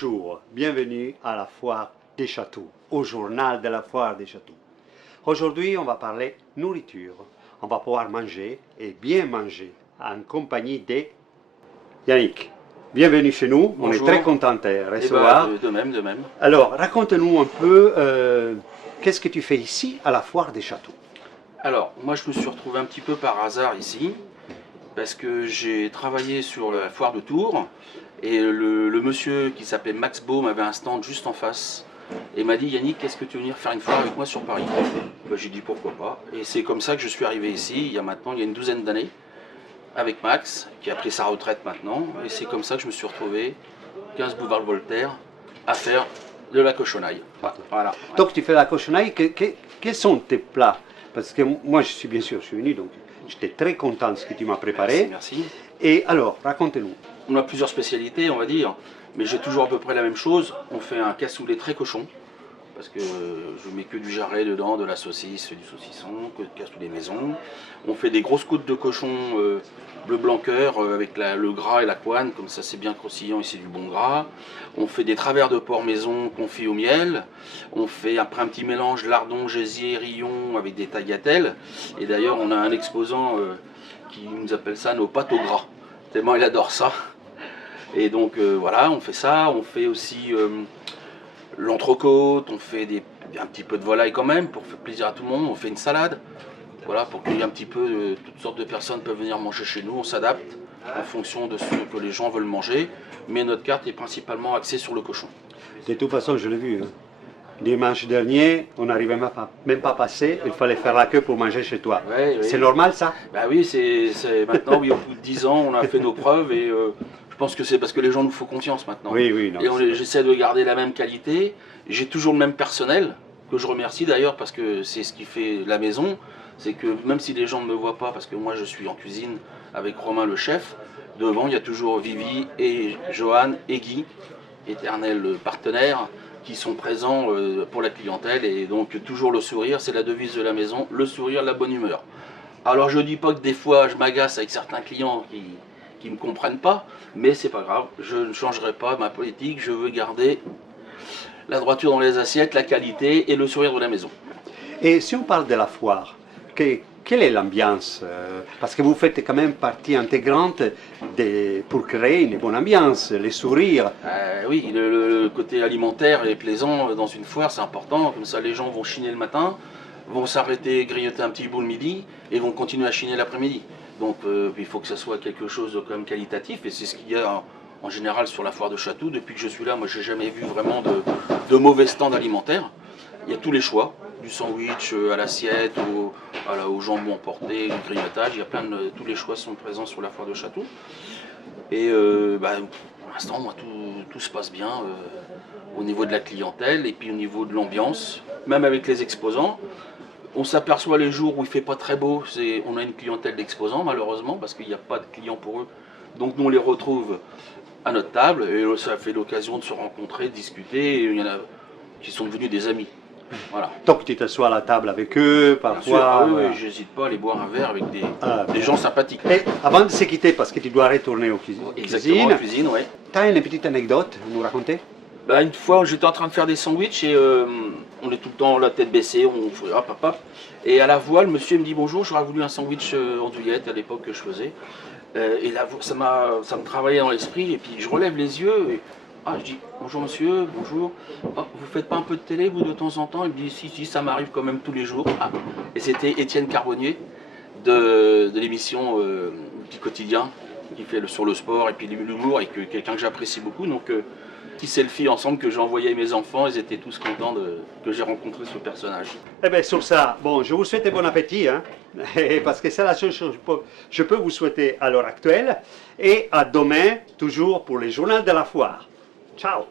Bonjour, bienvenue à la foire des châteaux, au journal de la foire des châteaux. Aujourd'hui, on va parler nourriture. On va pouvoir manger et bien manger en compagnie de Yannick. Bienvenue chez nous, Bonjour. On est très content de te recevoir. De même, de même. Alors, raconte-nous un peu, qu'est-ce que tu fais ici à la foire des châteaux? Alors, moi je me suis retrouvé un petit peu par hasard ici, parce que j'ai travaillé sur la foire de Tours, et le monsieur qui s'appelait Max Baum avait un stand juste en face, et m'a dit: Yannick, est-ce que tu veux venir faire une foire avec moi sur Paris? J'ai dit pourquoi pas, et c'est comme ça que je suis arrivé ici, il y a une douzaine d'années, avec Max, qui a pris sa retraite maintenant, et c'est comme ça que je me suis retrouvé, 15 boulevard Voltaire, à faire de la cochonaille. Voilà. Donc, tu fais la cochonaille, quels sont tes plats? Parce que moi, je suis venu, donc j'étais très content de ce que tu m'as préparé. Merci. Et alors, raconte-nous. On a plusieurs spécialités, on va dire, mais j'ai toujours à peu près la même chose. On fait un cassoulet très cochon, parce que je mets que du jarret dedans, de la saucisse, du saucisson, que de cassoulet maison. On fait des grosses côtes de cochon bleu blanc cœur avec le gras et la couenne, comme ça c'est bien croustillant et c'est du bon gras. On fait des travers de porc maison confits au miel. On fait après un petit mélange lardon, gésier, rillon avec des tagliatelles. Et d'ailleurs on a un exposant qui nous appelle ça nos pâtes au gras, tellement il adore ça. Et donc voilà, on fait ça. On fait aussi l'entrecôte, on fait un petit peu de volaille quand même pour faire plaisir à tout le monde. On fait une salade. Voilà, pour qu'il y ait un petit peu, toutes sortes de personnes peuvent venir manger chez nous, on s'adapte en fonction de ce que les gens veulent manger, mais notre carte est principalement axée sur le cochon. De toute façon, je l'ai vu. Dimanche dernier, on n'arrivait même pas à passer, il fallait faire la queue pour manger chez toi. Ouais, c'est normal ça? Bah oui, c'est maintenant, oui, au bout de 10 ans, on a fait nos preuves et je pense que c'est parce que les gens nous font confiance maintenant. Oui, oui. Non, et j'essaie de garder la même qualité, j'ai toujours le même personnel, que je remercie d'ailleurs parce que c'est ce qui fait la maison. C'est que même si les gens ne me voient pas, parce que moi je suis en cuisine avec Romain le chef, devant il y a toujours Vivi et Johan et Guy, éternels partenaires, qui sont présents pour la clientèle, et donc toujours le sourire, c'est la devise de la maison, le sourire, la bonne humeur. Alors je dis pas que des fois je m'agace avec certains clients qui ne me comprennent pas, mais c'est pas grave, je ne changerai pas ma politique, je veux garder la droiture dans les assiettes, la qualité et le sourire de la maison. Et si on parle de la foire, quelle est l'ambiance? Parce que vous faites quand même partie intégrante pour créer une bonne ambiance, les sourires. Oui, le côté alimentaire est plaisant dans une foire, c'est important. Comme ça, les gens vont chiner le matin, vont s'arrêter, grignoter un petit bout le midi et vont continuer à chiner l'après-midi. Donc il faut que ça soit quelque chose de quand même qualitatif, et c'est ce qu'il y a en général sur la foire de Château. Depuis que je suis là, moi j'ai jamais vu vraiment de mauvais stand alimentaire. Il y a tous les choix, du sandwich à l'assiette, au jambon emporté, au grignotage. Il y a tous les choix sont présents sur la foire de Château. Et pour l'instant, moi, tout se passe bien au niveau de la clientèle et puis au niveau de l'ambiance, même avec les exposants. On s'aperçoit les jours où il ne fait pas très beau, on a une clientèle d'exposants malheureusement parce qu'il n'y a pas de clients pour eux. Donc nous on les retrouve à notre table et ça fait l'occasion de se rencontrer, de discuter, et il y en a qui sont devenus des amis. Voilà. Donc tu t'assois à la table avec eux, parfois. Oui, j'hésite pas à aller boire un verre avec des gens sympathiques. Et avant de se quitter, parce que tu dois retourner aux cuisines. Exactement, en cuisine, oui. Tu as une petite anecdote à nous raconter? Une fois, j'étais en train de faire des sandwichs et on est tout le temps la tête baissée, on fait hop, hop, hop. Et à la voile, le monsieur me dit: bonjour, j'aurais voulu un sandwich andouillette à l'époque que je faisais. Et là, ça me travaillait dans l'esprit, et puis je relève les yeux. Et, je dis: bonjour monsieur, bonjour. Oh, vous faites pas un peu de télé vous de temps en temps? Il me dit: si, ça m'arrive quand même tous les jours. Et c'était Étienne Carbonnier de l'émission Petit Quotidien, qui fait sur le sport et puis l'humour, et quelqu'un que j'apprécie beaucoup. Donc petit selfie ensemble que j'ai envoyé à mes enfants, ils étaient tous contents que j'ai rencontré ce personnage. Eh bien sur ça, bon, je vous souhaite bon appétit, hein, parce que c'est la seule chose que je peux vous souhaiter à l'heure actuelle, et à demain, toujours pour les journaux de la foire. Ciao!